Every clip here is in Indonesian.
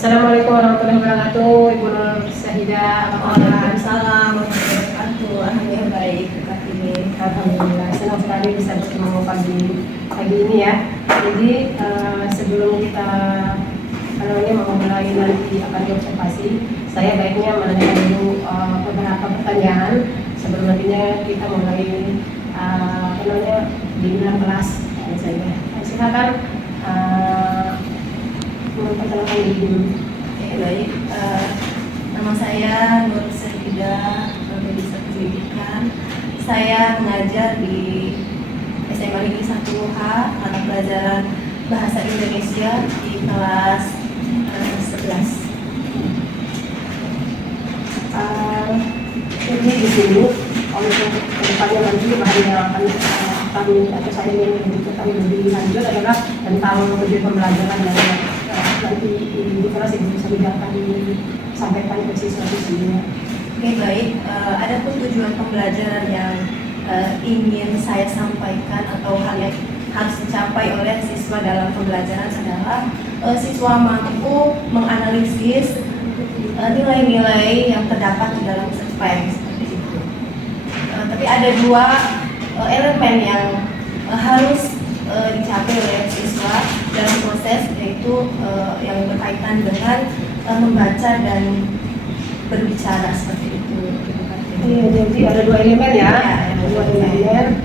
Assalamualaikum warahmatullahi wabarakatuh. Ibu Nur Syahidah, apa kabar? Waalaikumsalam warahmatullahi wabarakatuh. Alhamdulillah baik dekat ini. Alhamdulillah, senang sekali bisa bertemu pagi ini ya. Jadi sebelum kita memulai nanti akan diobservasi, saya baiknya menanyakan dulu beberapa pertanyaan sebelum nantinya kita mulai di kelas saja. Silakan memperkenalkan diri dulu. Baik. Nama saya Nur Syahidah, Prodi Pendidikan. Saya mengajar di SMA Negeri 1H, mata pelajaran Bahasa Indonesia di kelas 11. Jadi di sini untuk kedepannya nanti bahan yang akan kami atau saya ingin lebih lanjut adalah tentang tujuan pembelajaran dan nanti di kelas ini bisa akan disampaikan ke siswa-siswinya. Oke, baik. Adapun tujuan pembelajaran yang ingin saya sampaikan atau hal yang harus dicapai oleh siswa dalam pembelajaran adalah siswa mampu menganalisis nilai-nilai yang terdapat di dalam cerpen seperti itu. Tapi ada dua elemen yang harus dicapai oleh siswa dalam proses, yaitu yang berkaitan dengan membaca dan berbicara seperti itu. Iya, jadi ada dua elemen ya, dua elemen,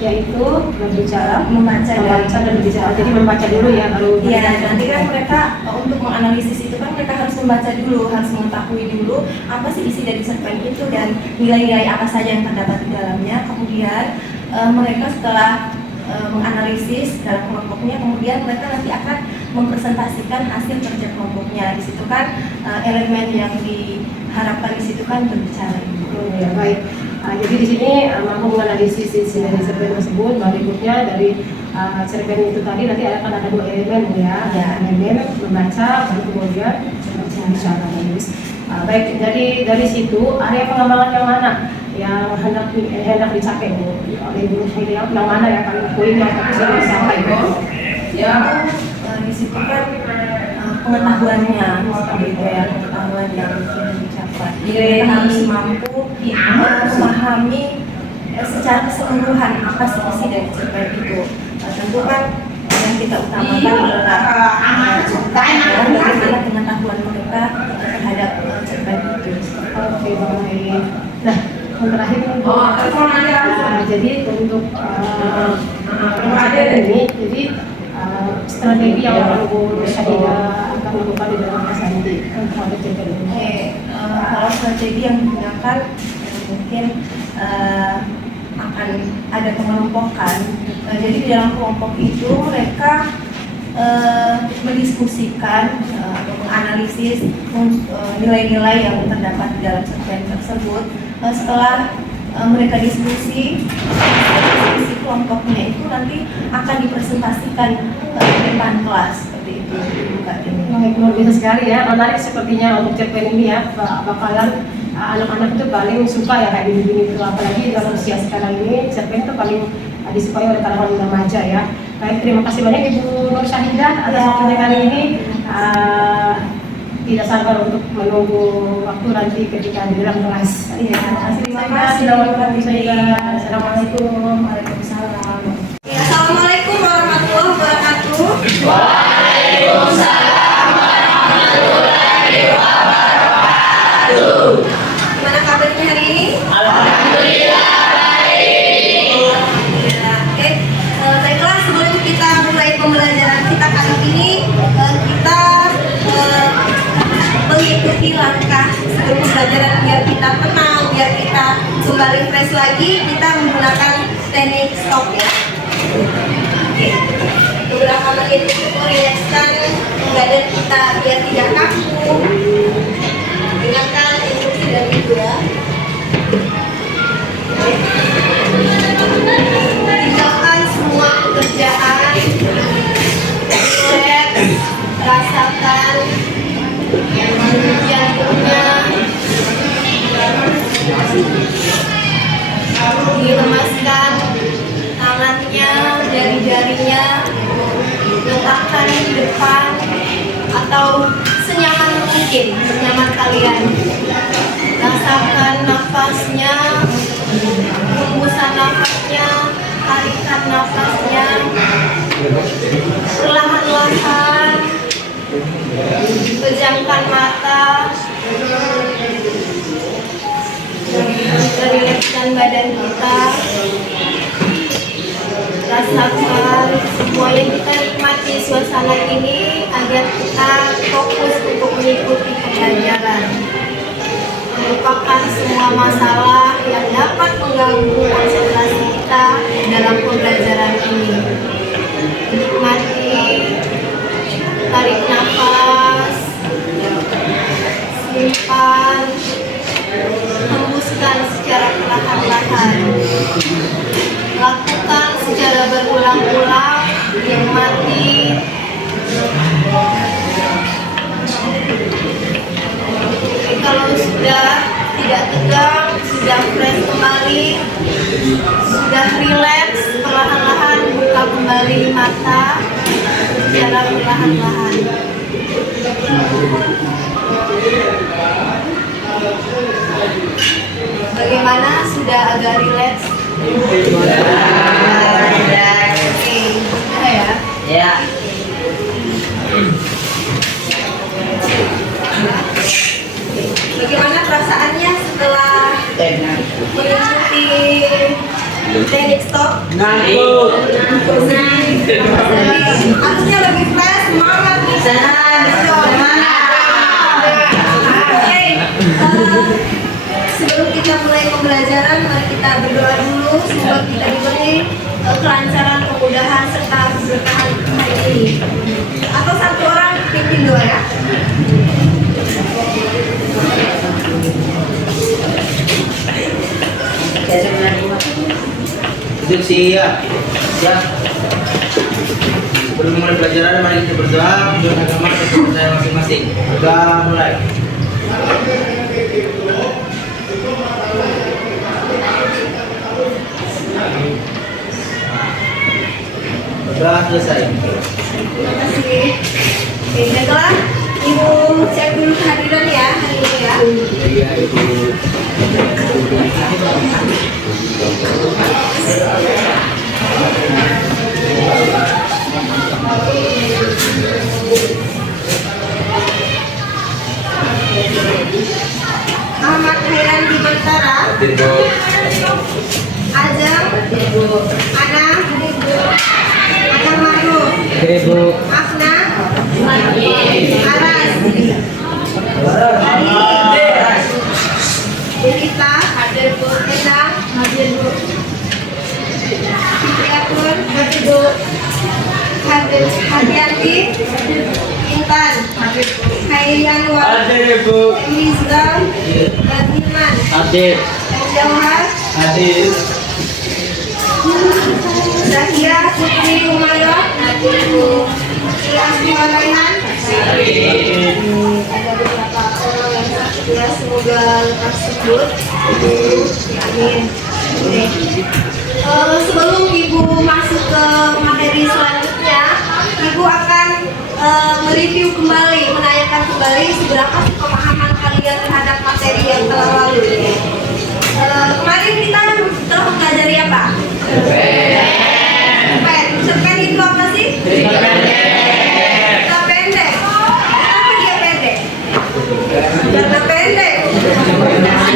yaitu berbicara, membaca dan berbicara. Jadi membaca dulu ya, lalu nanti kan mereka untuk menganalisis itu kan mereka harus membaca dulu, harus mengetahui dulu apa sih isi dari cerpen itu dan nilai-nilai apa saja yang terdapat di dalamnya. Kemudian mereka setelah menganalisis dalam kelompoknya, kemudian mereka nanti akan mempresentasikan hasil kerja kelompoknya. Di situ kan elemen yang diharapkan di situ kan berbicara. Ya, baik. Jadi di sini mampu menganalisis isi dari cerpen tersebut. Berikutnya dari cerpen itu tadi nanti akan ada dua elemen ya, elemen membaca dan kemudian berbicara. Baik, jadi dari situ area pengembangan yang mana yang hendak dicapai oleh Ibu Syahidah, yang mana ya kan poin yang sudah dicapai ya di situ kan pengetahuannya seperti itu ya, pengetahuan yang sudah dicapai. Kita harus mampu memahami secara keseluruhan apa sih isi dari cerpen itu. Tentu kan yang kita utamakan adalah bagaimana pengetahuan mereka terhadap cerpen itu. Oke, baik. Nah, yang terakhir jadi untuk pembelajaran ini, jadi strategi yang akan Bu Syahidah akan lakukan di dalam kelas nanti terhadap cerpen ini. Kalau strategi yang digunakan mungkin akan ada pengelompokan. Jadi di dalam kelompok itu mereka mendiskusikan atau menganalisis nilai-nilai yang terdapat di dalam cerpen tersebut. Setelah mereka diskusi kelompoknya itu nanti akan dipresentasikan di depan kelas seperti itu. Baik, luar biasa sekali ya, menarik sepertinya untuk cerpen ini ya. Bakalan anak-anak itu paling suka ya kayak gini-gini itu, apalagi dalam usia sekarang ini cerpen itu paling disukai oleh kalangan remaja ya. Baik, terima kasih banyak Ibu Nur Syahidah atas waktunya kali ini. Tidak sabar untuk menunggu waktu nanti ketika di dalam kelas. Terima kasih. Assalamualaikum. Waalaikumsalam. Assalamualaikum warahmatullahi wabarakatuh. Waalaikumsalam warahmatullahi wabarakatuh. Gimana kabarnya hari ini? Alhamdulillah baik. Oke. Baiklah, sebelum kita mulai pembelajaran kita kali ini, kita mengikuti langkah sebelum pembelajaran biar kita tenang, biar kita kembali fresh lagi. Kita menggunakan teknik stop ya. Oke. Beberapa menit untuk merilekskan badan kita biar tidak kaku. Dengarkan instruksi dari ibu ya. Tinggalkan semua pekerjaan, relax, rasakan jantungnya, dilemaskan tangannya, jari-jarinya, letakkan di depan atau atau senyaman mungkin, senyaman kalian. Rasakan nafasnya, hembusan nafasnya, tarikan nafasnya, perlahan-lahan, pejamkan mata, rilekskan badan kita. Rasakan semuanya, kita nikmati suasana ini agar kita fokus untuk mengikuti pembelajaran. Melupakan semua masalah yang dapat mengganggu konsentrasi kita dalam pembelajaran ini. Nikmati, tarik nafas, simpan, hembuskan secara perlahan-lahan. Lakukan secara berulang-ulang, nikmati. Jadi kalau sudah tidak tegang, sudah fresh kembali, sudah rileks, perlahan-lahan buka kembali mata secara perlahan-lahan. Bagaimana? Sudah agak rileks? Oke, sudah ya? Ya. Bagaimana perasaannya setelah mengikuti teknik stop? Ngantuk. Harusnya lebih fresh, semangat nih. Oke, sebelum kita mulai pembelajaran, mari kita berdoa dulu semoga kita diberi kelancaran, kemudahan serta keberkahan hari ini. Atau satu orang pimpin doa ya. Duduk siap. Siap. Sebelum mulai pelajaran, mari kita berdoa menurut agama dan kepercayaan masing-masing. Berdoa mulai. Berdoa selesai. Terima kasih. Oke, baiklah. Ibu cek dulu kehadiran ya hari ini ya. Iya, Ibu. Ahmad Khairan di Bantara. Hadir, Bu. Ajeng. Ana. Ana Maru. Hadir, Bu. Afna. Aras. Denita. Hadir Bu. Endang. Hadir Bu. Fitriatun. Hadir Bu. Hadianti. Intan. Hadir Bu. Khairianwar. Hadir, Bu. Rizal. Dan Iman. Hadir. Jauhar. Hadir. Zakia Putri Umayyah. Hadir Bu. Asri Walaihan. Ada beberapa orang yang sakit ya, semoga lekas sembuh. Amin. Oke. Sebelum Ibu masuk ke materi selanjutnya, Ibu akan mereview kembali, menanyakan kembali seberapa sih pemahaman kalian terhadap materi yang telah lalu. Kemarin kita telah mempelajari apa? Cerpen. Cerpen itu apa sih? Cerita pendek. Kenapa dia pendek? Karena pendek.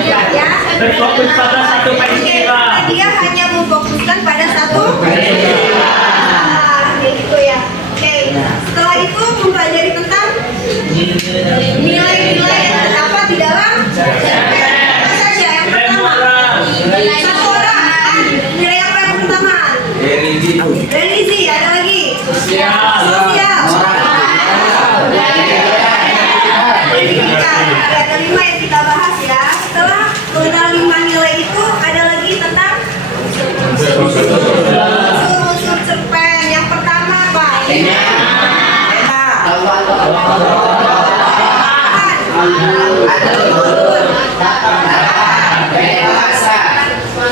Ya. Berfokus pada satu peristiwa. Dia hanya memfokuskan pada satu peristiwa. Kayak gitu ya. Oke. Setelah itu mempelajari tentang nilai-nilai yang terdapat di dalam cerpen. Apa saja yang pertama? Satu orang. Nilai apa yang pertama? Religi. Ada lagi? Sosial. Pendidikan. Ada 5 yang kita bahas ya. Setelah mengenal 5 nilai itu, ada lagi tentang unsur cerpen. Yang pertama apa?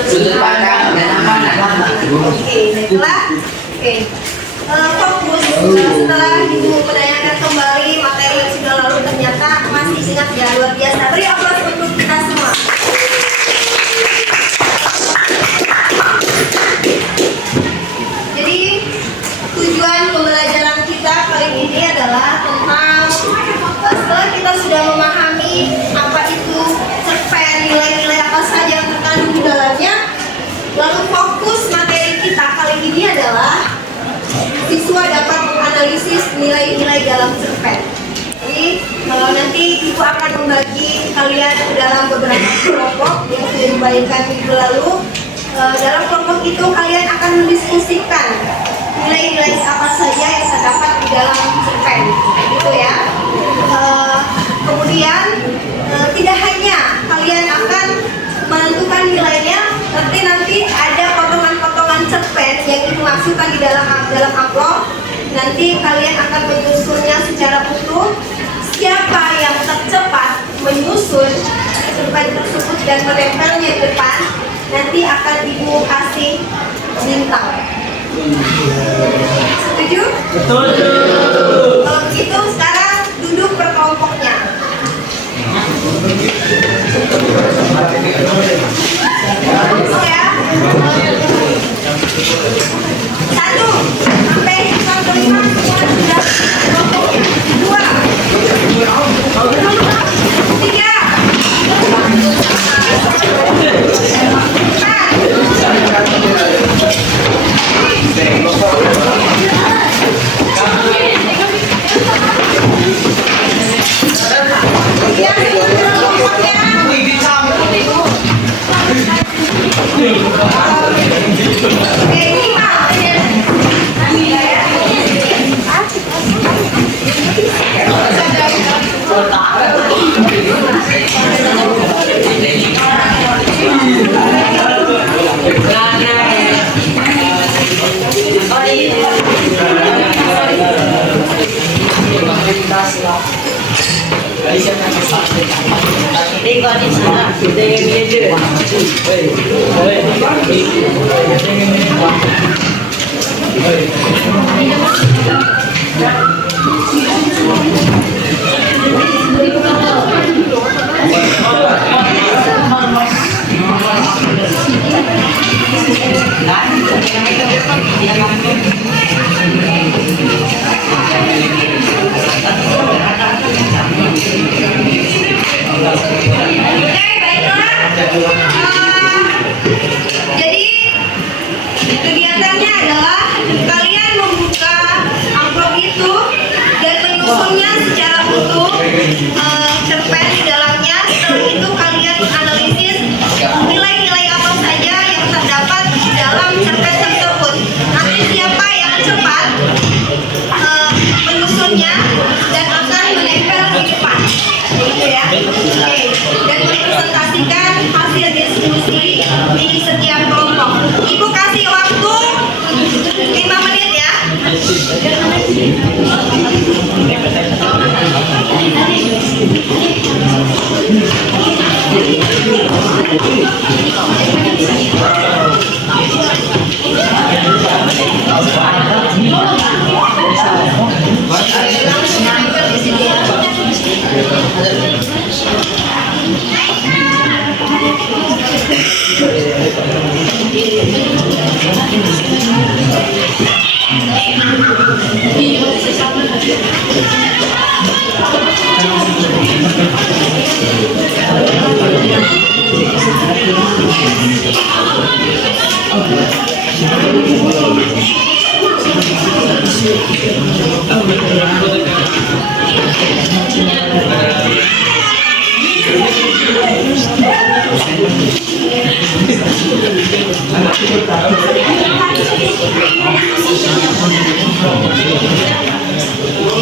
Sudut pandang dan amanah. Oke, baiklah. Oke. Fokus setelah Ibu menanyakan kembali materi sangat ya luar biasa. Beri aplaus untuk kita semua. Jadi tujuan pembelajaran kita kali ini adalah tentang setelah kita sudah memahami apa itu cerpen, nilai-nilai apa saja yang terkandung di dalamnya, lalu fokus materi kita kali ini adalah siswa dapat menganalisis nilai-nilai dalam cerpen. Jadi nanti Ibu akan membagi kalian ke dalam beberapa kelompok yang sudah dibagikan minggu lalu. Dalam kelompok itu kalian akan mendiskusikan nilai-nilai apa saja yang terdapat di dalam cerpen, gitu ya. Kemudian tidak hanya kalian akan menentukan nilainya, tapi nanti ada potongan-potongan cerpen yang dimasukkan di dalam amplop. Nanti kalian akan menyusunnya secara utuh. Siapa yang tercepat menyusun cerpen tersebut dan menempelnya di depan, nanti akan Ibu kasih bintang. Setuju? Betul. Kalau begitu sekarang duduk per kelompoknya. Langsung ya. 1 sampai 5 semua sudah kelompoknya. 2 3 Jadi kegiatannya adalah kalian membuka amplop itu dan menyusunnya secara utuh cerpen di dalamnya. Setelah itu kalian menganalisis nilai-nilai apa saja yang terdapat di dalam cerpen tersebut. Nanti siapa yang cepat menyusunnya dan akan menempel di depan, gitu ya. Oke. Dan mempresentasikan hasil diskusi di setiap kelompok. Ibu kasih waktu 5 menit ya.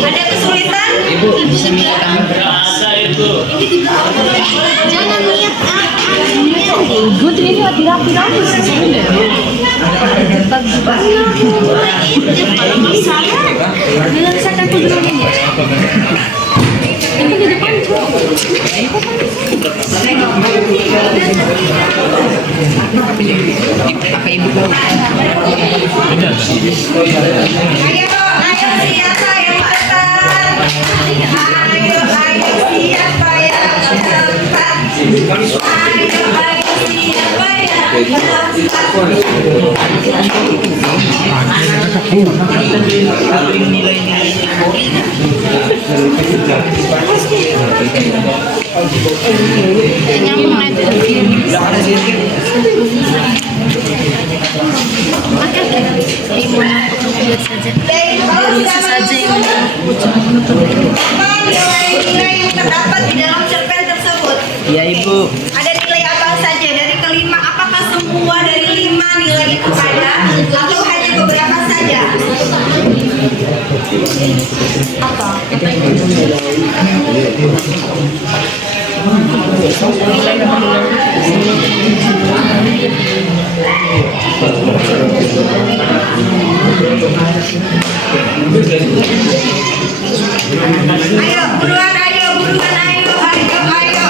Ada kesulitan? Ibu bisa minta tangan berasa itu. Jangan lihat Gue tuh ini rapi-rapi sih sebenarnya. Bilang saya kan tuh ya. Ini di depan tuh. Apa ibu tahu? Ayo siapa yang pesan? Ayo siapa yang Nyambung nanti. Oke, lihat saja. Bisa saja yang Nilai-nilai yang terdapat di dalam cerpen tersebut. Iya Ibu. Ada nilai apa saja dari kelima? Apakah semua dari 5 nilai itu ada atau hanya beberapa saja? Apa? Ayo, buruan, ayo, buruan, ayo, ayo, ayo.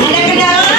Ada kendala?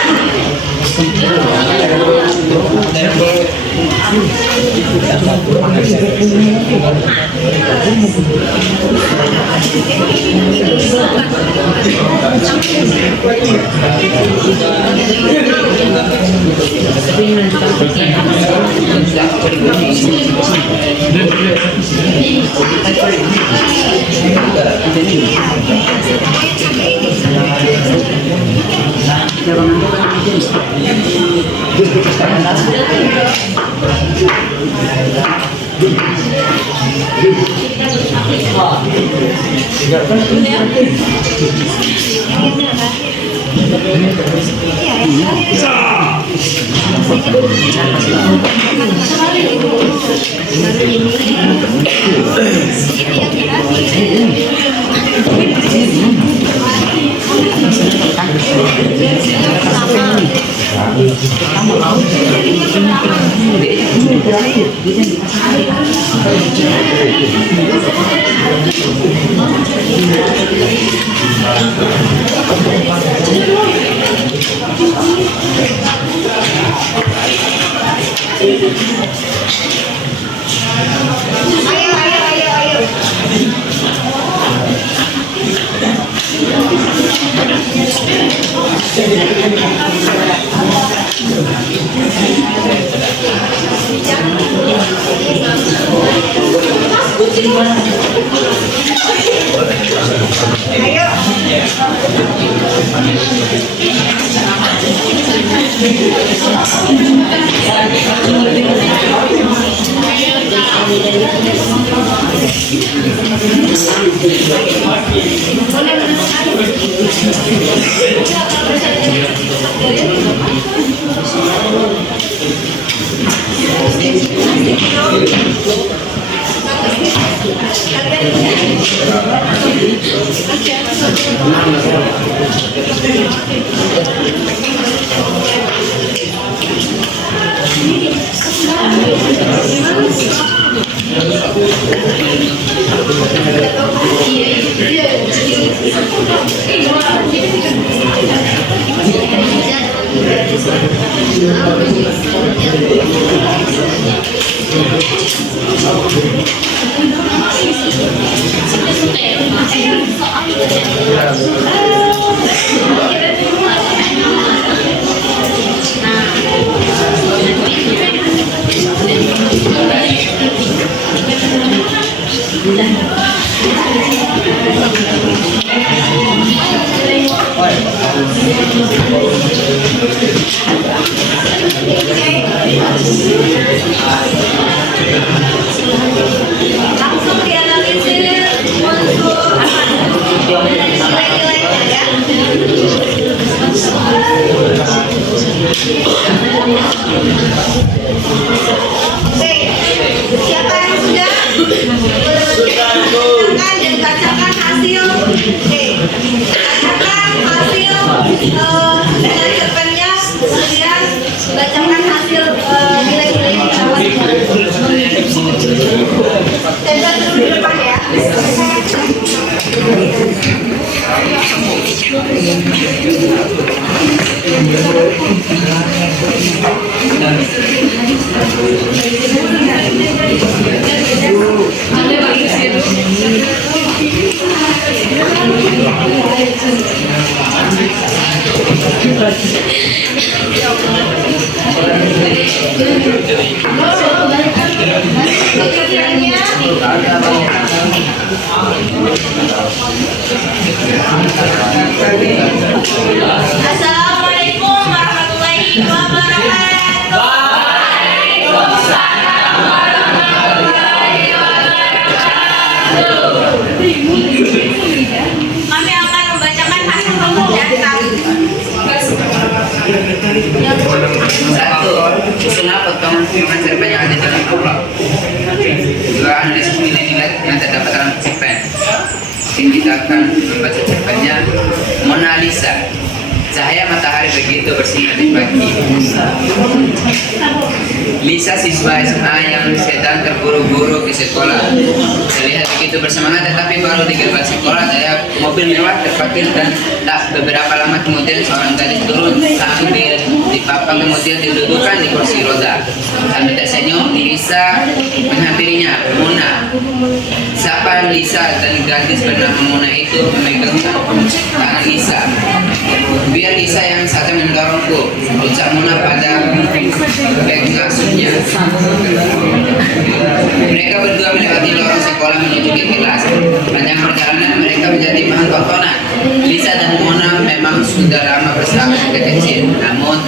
Ayo, ayo, ayo, ayo. Ayo. Langsung dianalisis untuk nilai-nilainya ya. Oke, siapa yang sudah? Bacakan dan bacakan hasil. Oke, bacakan hasil dengan cerpennya, kemudian bacakan hasil nilai-nilai yang dapat. Assalamualaikum warahmatullahi wabarakatuh. Kami akan membacakan hasil pembahasan. Satu, kenapa kamu mengajar banyak ada dalam pulau? Dua, analisis nilai-nilai yang terdapat dalam cerpen. Kita akan membaca cerpennya Mona Lisa. Cahaya matahari begitu bersinar di pagi. Lisa siswa SMA yang sedang terburu-buru ke sekolah. Terlihat begitu bersemangat, tetapi baru di gerbang sekolah ada mobil mewah terparkir dan tak beberapa lama kemudian seorang gadis turun sambil dipapang kemudian didudukan di kursi roda. Sambil tersenyum, Lisa menghampirinya. Mona. Siapa Lisa? Dan gadis bernama Mona itu memegang tangan Lisa. Biar Lisa yang saja mendorongku, ucap Mona pada pengasuhnya. Mereka berdua melewati lorong sekolah menuju ke kelas. Panjang perjalanan mereka menjadi bahan tontonan. Lisa dan Mona memang sudah lama bersama sejak kecil. Namun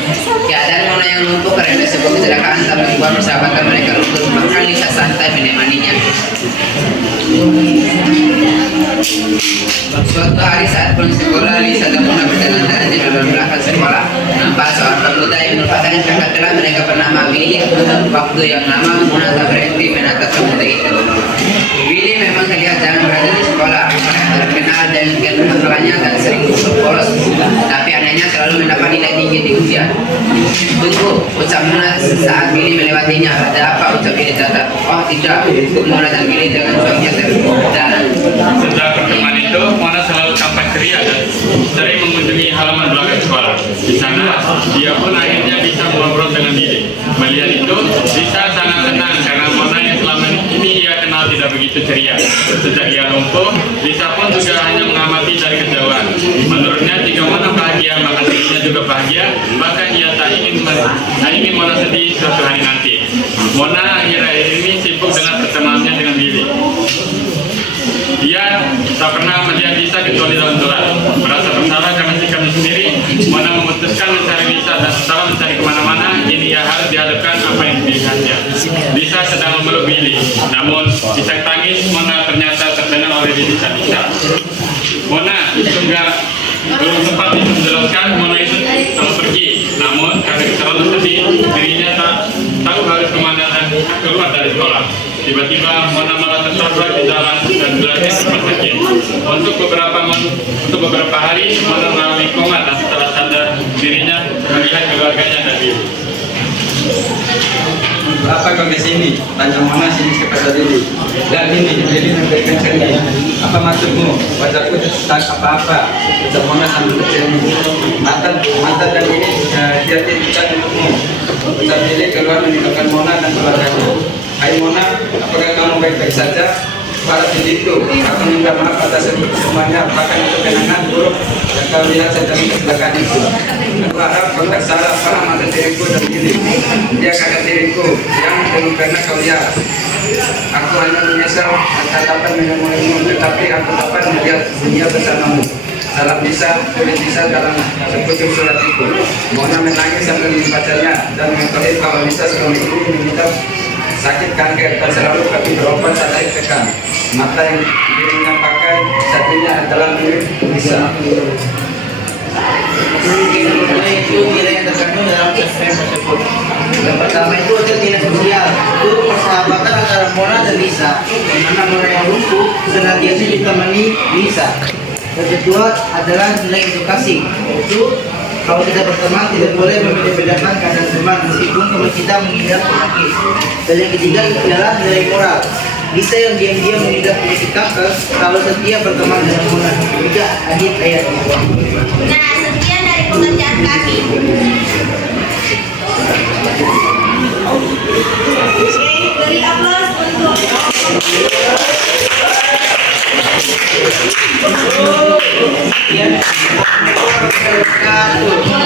keadaan Mona yang lumpuh karena sebuah kecelakaan tak membuat persahabatan mereka luntur. Bahkan Lisa santai menemaninya. Suatu hari saat pulang sekolah, Lisa dan Mona berjalan-jalan di halaman belakang sekolah. Nampak seorang pemuda yang merupakan kakak kelas mereka bernama Willy. Waktu yang lama Mona tak berhenti menatap pemuda itu. Willy memang terlihat jarang berada di sekolah. Mereka terkenal dengan keterampilannya dan sering bolos. Tapi anehnya selalu mendapat nilai tinggi di ujian. Tunggu, ucap Mona saat Willy melewatinya. Ada apa? Ucap Willy tetap. Oh tidak, Mona dan Willy dengan suaminya terdalam. Setelah pertemuan itu, Mona selalu tampak ceria dan sering mengunjungi halaman belakang sekolah. Di sana, dia pun akhirnya bisa ngobrol dengan Willy. Melihat itu, Lisa sangat senang karena Mona yang selama ini ia kenal tidak begitu ceria. Sejak ia lumpuh, Lisa pun juga hanya mengamati dari kejauhan. Menurutnya, jika Mona bahagia, maka dirinya juga bahagia. Bahkan ia tak ingin Mona sedih suatu hari nanti. Mona akhir-akhir ini sibuk dengan pertemuannya dengan Willy. Dia tak pernah melihat Lisa kecuali dalam gelap. Merasa bersalah karena sikapnya sendiri, Mona memutuskan mencari Lisa dan setelah mencari kemana-mana, ini ia harus dihadapkan apa yang dilihatnya. Lisa sedang memeluk Willy, namun isak tangis Mona ternyata terdengar oleh Lisa. Mona juga belum sempat menjelaskan Mona itu telah pergi. Namun karena terlalu sedih, dirinya tak tahu harus kemana dan keluar dari sekolah. Tiba-tiba Mona malah tertabrak di jalan dan berada di rumah sakit. Untuk beberapa hari Mona mengalami koma dan setelah sadar dirinya melihat keluarganya dan Willy. Apa kau ke sini? Tanya Mona sini kepada Willy. Dan ini Willy memberikan cerita. Apa maksudmu? Wajahku tak apa-apa. Ucap Mona sambil tersenyum. Mata dan ini dia tidak untukmu. Ucap Willy keluar meninggalkan Mona dan keluarganya. Hai Mona, apakah kamu baik-baik saja? Pada titik itu, aku minta maaf atas semuanya, bahkan untuk kenangan buruk yang kau lihat sedang kecelakaan itu. Aku harap kau tak salah paham atas diriku dan Willy. Dia kakak diriku yang belum pernah kau lihat. Aku hanya menyesal tak dapat menemuimu, tetapi aku dapat melihat dunia bersamamu. Salam Lisa, tulis Lisa dalam sepucuk surat itu. Mona menangis sambil membacanya dan mengetahui kalau Lisa selama ini meminta sakit kanker dan selalu kami berobat saat air tekan. Mata yang dirinya pakai satunya adalah milik Lisa. Itu nilai yang terkandung dalam cerpen tersebut. Yang pertama itu ada nilai sosial, itu persahabatan antara Mona dan Lisa. Di mana Mona yang lumpuh senantiasa ditemani Lisa. Yang kedua adalah nilai edukasi, yaitu kalau kita berteman tidak boleh membeda-bedakan keadaan teman meskipun teman kita mengidap penyakit. Dan yang ketiga adalah nilai moral. Lisa yang diam-diam tidak punya sikap kalau setia berteman dengan Mona. Juga Adit ayatnya. Nah, sekian dari pengerjaan kami. Oke, beri aplaus untuk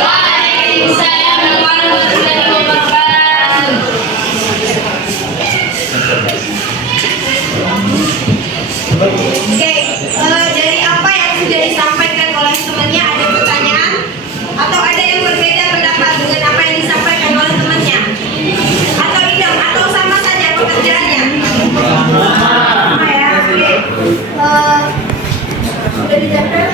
Waalaikumsalam warahmatullahi wabarakatuh. Oke, dari apa yang sudah disampaikan oleh temannya ada pertanyaan atau ada yang berbeda pendapat dengan apa yang disampaikan oleh temannya? Atau idem atau sama saja pekerjaannya? Sama ya, oke. Sudah dicatat?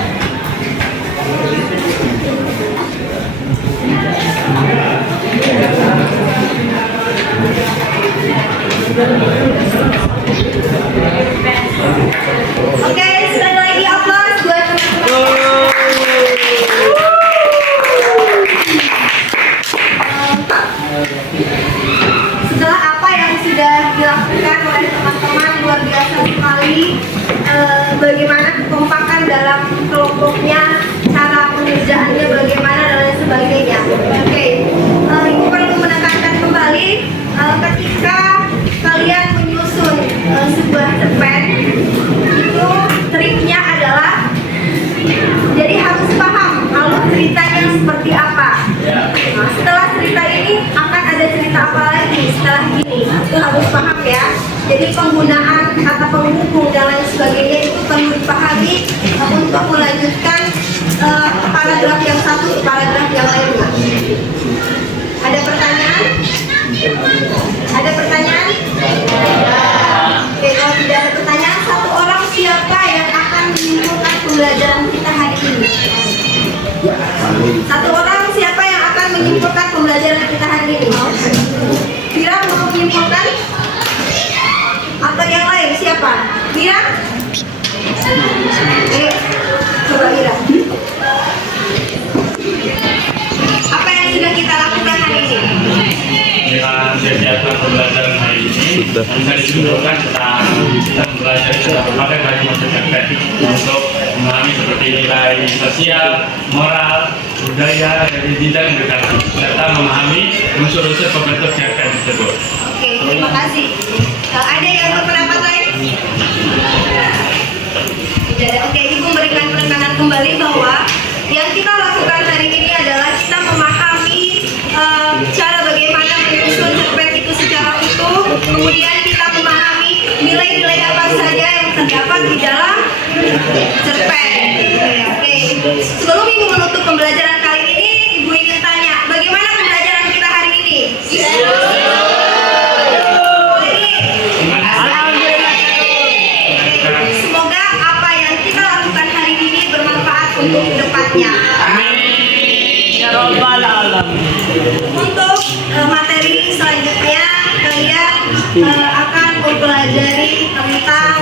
Oke, sekali lagi aplaus buat teman-teman. Setelah apa yang sudah dilakukan oleh teman-teman luar biasa sekali, bagaimana kekompakan dalam kelompoknya, cara pengerjaannya bagaimana dan lain sebagainya. Oke, Ibu perlu menekankan kembali ketika kalian menyusun sebuah cerpen itu triknya adalah jadi harus paham alur ceritanya seperti apa. Nah, setelah cerita ini akan ada cerita apa lagi setelah ini, itu harus paham ya. Jadi penggunaan kata penghubung dan lain sebagainya itu perlu dipahami untuk melanjutkan paragraf yang satu ke paragraf yang lainnya. Ada pertanyaan? Ada pertanyaan? Oke, kalau tidak ada pertanyaan, satu orang siapa yang akan menyimpulkan pembelajaran kita hari ini? Satu orang siapa yang akan menyimpulkan pembelajaran kita hari ini? Mira mau menyimpulkan? Atau yang lain siapa? Mira? Oke, coba Mira. Apa yang sudah kita lakukan hari ini? Dengan kegiatan pembelajaran hari ini bisa disimpulkan tentang kita belajar berbagai macam aspek untuk memahami seperti nilai sosial, moral, budaya dari bidang edukasi serta memahami unsur-unsur pembentuk cerpen tersebut. Oke, terima kasih. Ada yang berpendapat lain? Tidak ada. Oke, Ibu memberikan penekanan kembali bahwa yang kita lakukan hari ini adalah kita memahami cara bagaimana menyusun cerpen itu secara utuh, kemudian kita memahami nilai-nilai apa saja yang terdapat di dalam cerpen. Oke. Sebelum Ibu menutup pembelajaran kali ini, Ibu ingin tanya, bagaimana pembelajaran kita hari ini? Semoga apa yang kita lakukan hari ini bermanfaat untuk kedepannya. Untuk materi selanjutnya kalian akan mempelajari tentang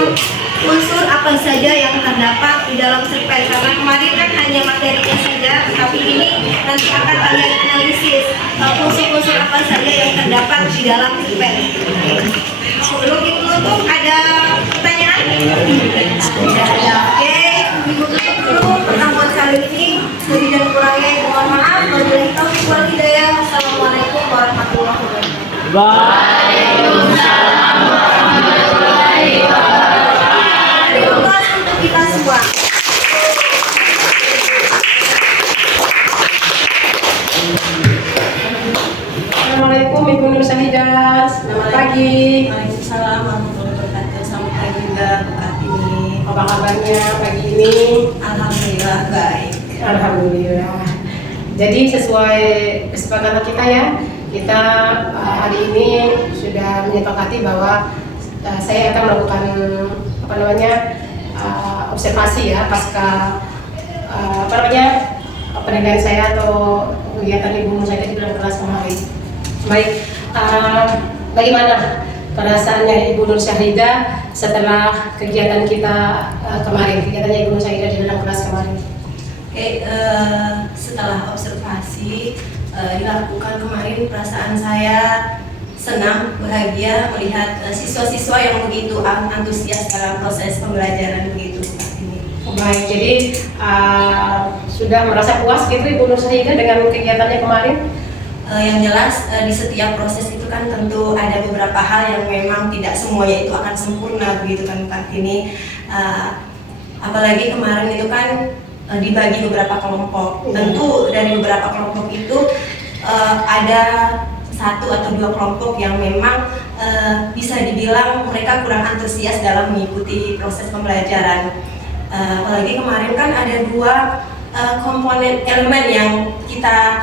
unsur apa saja yang terdapat di dalam cerpen. Karena kemarin kan hanya materinya saja, tapi ini nanti akan kalian analisis unsur-unsur apa saja yang terdapat di dalam cerpen. Sebelum ditutup ada pertanyaan? Tidak ada. Oke, Ibu tutup dulu pertemuan kali ini. Lebih dan kurangnya mohon maaf. Wabillahi taufiq wal hidayah. Wassalamualaikum warahmatullahi wabarakatuh. Waalaikumsalam warahmatullahi wabarakatuh. Terima kasih untuk kita semua. Assalamualaikum Ibu Nur Syahidah. Selamat pagi. Waalaikumsalam warahmatullahi wabarakatuh. Selamat pagi juga Kak ini. Apa kabarnya pagi ini? Alhamdulillah baik. Alhamdulillah. Jadi sesuai kesepakatan kita ya, kita hari ini sudah menyepakati bahwa saya akan melakukan observasi ya pasca penilaian saya atau kegiatan Ibu saya di dalam kelas kemarin. Baik, bagaimana perasaannya Ibu Nur Syahidah setelah kegiatan kita kemarin, kegiatannya Ibu Nur Syahidah di dalam kelas kemarin? Oke, setelah observasi dilakukan kemarin, perasaan saya senang, bahagia melihat siswa-siswa yang begitu antusias dalam proses pembelajaran begitu Kak ini. Baik, jadi sudah merasa puas gitu Ibu Nur Syahidah dengan kegiatannya kemarin? Yang jelas di setiap proses itu kan tentu ada beberapa hal yang memang tidak semuanya itu akan sempurna begitu kan Kak ini. Apalagi kemarin itu kan dibagi beberapa kelompok. Tentu dari beberapa kelompok itu ada 1 atau 2 kelompok yang memang bisa dibilang mereka kurang antusias dalam mengikuti proses pembelajaran. Apalagi kemarin kan ada 2 komponen elemen yang kita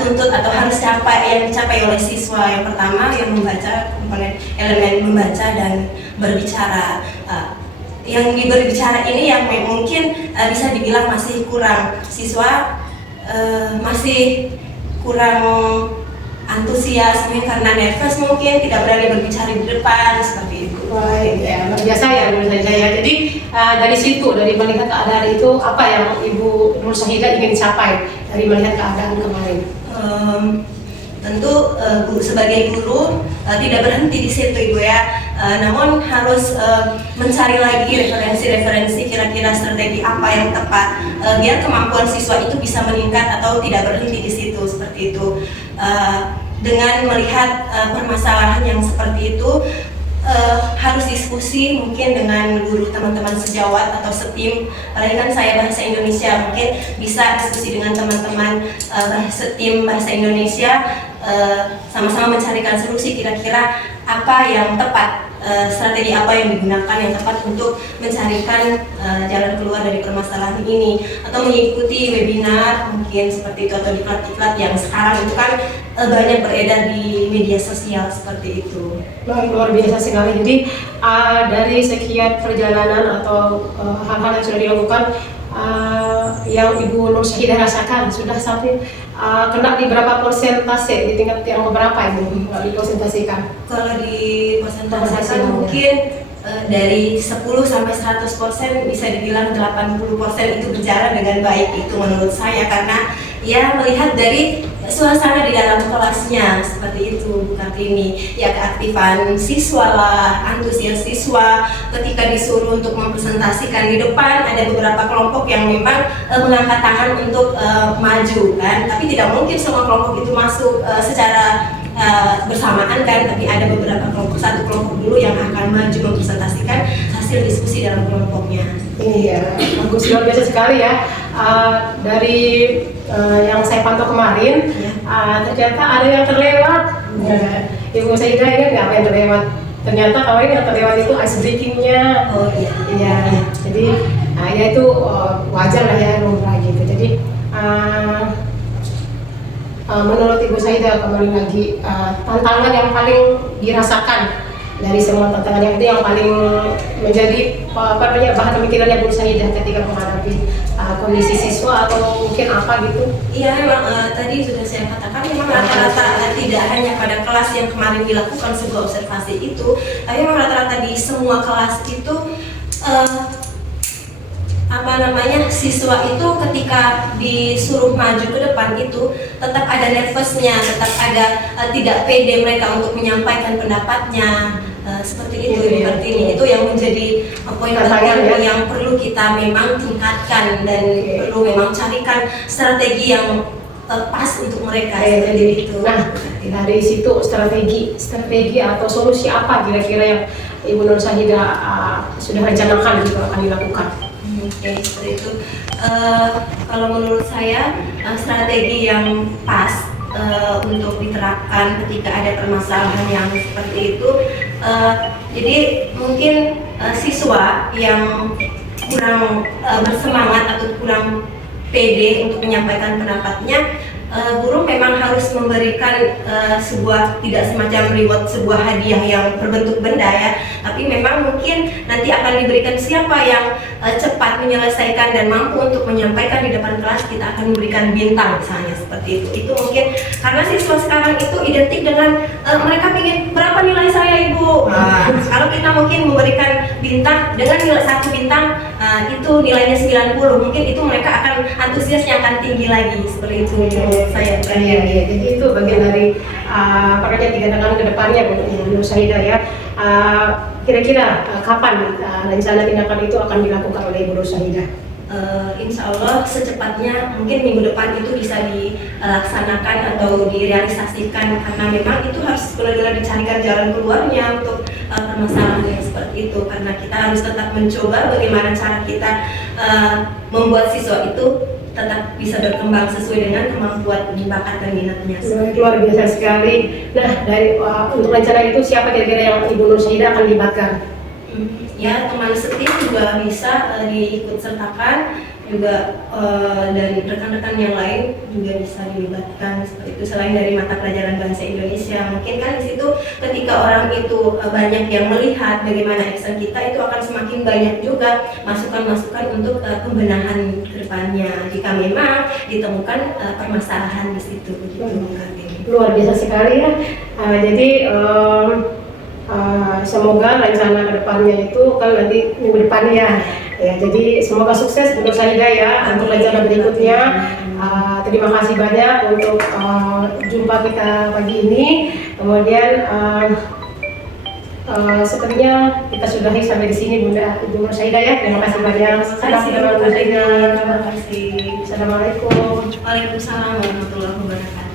tuntut atau harus dicapai oleh siswa. Yang pertama yang membaca, komponen elemen membaca dan berbicara. Yang di berbicara ini yang mungkin bisa dibilang masih kurang, siswa masih kurang antusias mungkin karena nervous, mungkin tidak berani berbicara di depan seperti itu. Baik, ya, luar biasa ya Nur Syahidah. Jadi dari situ, dari melihat keadaan itu, apa yang Ibu Nur Syahidah ingin capai dari melihat keadaan kemarin? Tentu sebagai guru tidak berhenti di situ Ibu ya, namun harus mencari lagi referensi-referensi kira-kira strategi apa yang tepat biar kemampuan siswa itu bisa meningkat atau tidak berhenti di situ seperti itu. Dengan melihat permasalahan yang seperti itu harus diskusi mungkin dengan guru teman-teman sejawat atau setim. Apalagi kan saya bahasa Indonesia, mungkin bisa diskusi dengan teman-teman setim bahasa Indonesia, sama-sama mencarikan solusi kira-kira apa yang tepat, strategi apa yang digunakan yang tepat untuk mencarikan jalan keluar dari permasalahan ini, atau mengikuti webinar mungkin seperti itu, atau diklat-diklat yang sekarang itu kan banyak beredar di media sosial seperti itu. Luar biasa sekali. Jadi dari sekian perjalanan atau hal-hal yang sudah dilakukan, yang Ibu Nur Syahidah rasakan sudah sampai kena di berapa persentase, di tingkat yang berapa Ibu dipresentasikan? Kalau di persentase mungkin dari 10 sampai 100% bisa dibilang 80% itu berjalan dengan baik itu menurut saya, karena ya melihat dari suasana di dalam kelasnya seperti itu Bu Kartini, ya keaktifan siswa lah, antusias siswa ketika disuruh untuk mempresentasikan di depan. Ada beberapa kelompok yang memang mengangkat tangan untuk maju kan, tapi tidak mungkin semua kelompok itu masuk secara bersamaan kan, tapi ada beberapa kelompok, 1 kelompok dulu yang akan maju mempresentasikan hasil diskusi dalam kelompoknya. Iya, bagus, luar biasa sekali ya. Dari yang saya pantau kemarin, ternyata ada yang terlewat. Ibu Syahidah ingat nggak apa yang terlewat? Ternyata kemarin yang terlewat itu ice breaking-nya. Oh iya. Iya, jadi ya itu wajar lah ya lumrah gitu. Jadi menurut Ibu Syahidah kembali lagi, tantangan yang paling dirasakan dari semua tantangan yang itu, yang paling menjadi bahan pemikirannya Bu Syahidah ketika menghadapi kondisi siswa atau mungkin apa gitu? Iya, memang tadi sudah saya katakan, memang rata-rata tidak hanya pada kelas yang kemarin dilakukan sebuah observasi itu, tapi memang rata-rata di semua kelas itu siswa itu ketika disuruh maju ke depan itu tetap ada nervousnya, tetap ada tidak pede mereka untuk menyampaikan pendapatnya. Seperti itu Ibu Kartini, itu yang menjadi poin penting yang perlu kita memang tingkatkan dan perlu memang carikan strategi yang pas untuk mereka seperti itu. Nah, dari situ strategi atau solusi apa kira-kira yang Ibu Nur Syahidah sudah rencanakan gitu akan dilakukan? Oke, seperti itu. Kalau menurut saya strategi yang pas untuk diterapkan ketika ada permasalahan yang seperti itu, jadi mungkin siswa yang kurang bersemangat atau kurang pede untuk menyampaikan pendapatnya, guru memang harus memberikan sebuah, tidak semacam reward, sebuah hadiah yang berbentuk benda ya, tapi memang mungkin nanti akan diberikan siapa yang cepat menyelesaikan dan mampu untuk menyampaikan di depan kelas, kita akan memberikan bintang misalnya seperti itu. Itu mungkin karena siswa sekarang itu identik dengan mereka ingin berapa nilai saya Ibu. Kalau kita mungkin memberikan bintang dengan nilai 1 bintang, itu nilainya 90, mungkin itu mereka akan antusiasnya akan tinggi lagi seperti itu menurut saya. Iya, iya. Jadi itu bagian dari pekerjaan 3 tahun ke depannya menurut Syahidah ya. Kira-kira kapan rencana tindakan itu akan dilakukan oleh Ibu Nur Syahidah? Insya Allah secepatnya, mungkin minggu depan itu bisa dilaksanakan atau direalisasikan, karena memang itu harus benar-benar dicarikan jalan keluarnya untuk permasalahan yang seperti itu, karena kita harus tetap mencoba bagaimana cara kita membuat siswa itu tetap bisa berkembang sesuai dengan kemampuan bakat dan minatnya. Luar biasa sekali. Nah, dari untuk rencana itu siapa kira-kira yang Ibu Nur Syahidah akan libatkan? Ya, teman setim juga bisa diikut sertakan, juga dari rekan-rekan yang lain juga bisa dilibatkan seperti itu. Selain dari mata pelajaran bahasa Indonesia, mungkin kan di situ ketika orang itu banyak yang melihat bagaimana action kita, itu akan semakin banyak juga masukan-masukan untuk pembenahan ke depannya jika memang ditemukan permasalahan di situ begitu. Luar biasa sekali ya. Jadi semoga rencana kedepannya itu kan nanti minggu depan ya. Jadi semoga sukses menurut Syahidah ya untuk rencana berikutnya. Terima kasih banyak untuk jumpa kita pagi ini. Kemudian sepertinya kita sudahi sampai di sini Bunda Ibu Nur Syahidah ya. Terima kasih banyak. Terima kasih. Assalamualaikum. Waalaikumsalam warahmatullahi wabarakatuh.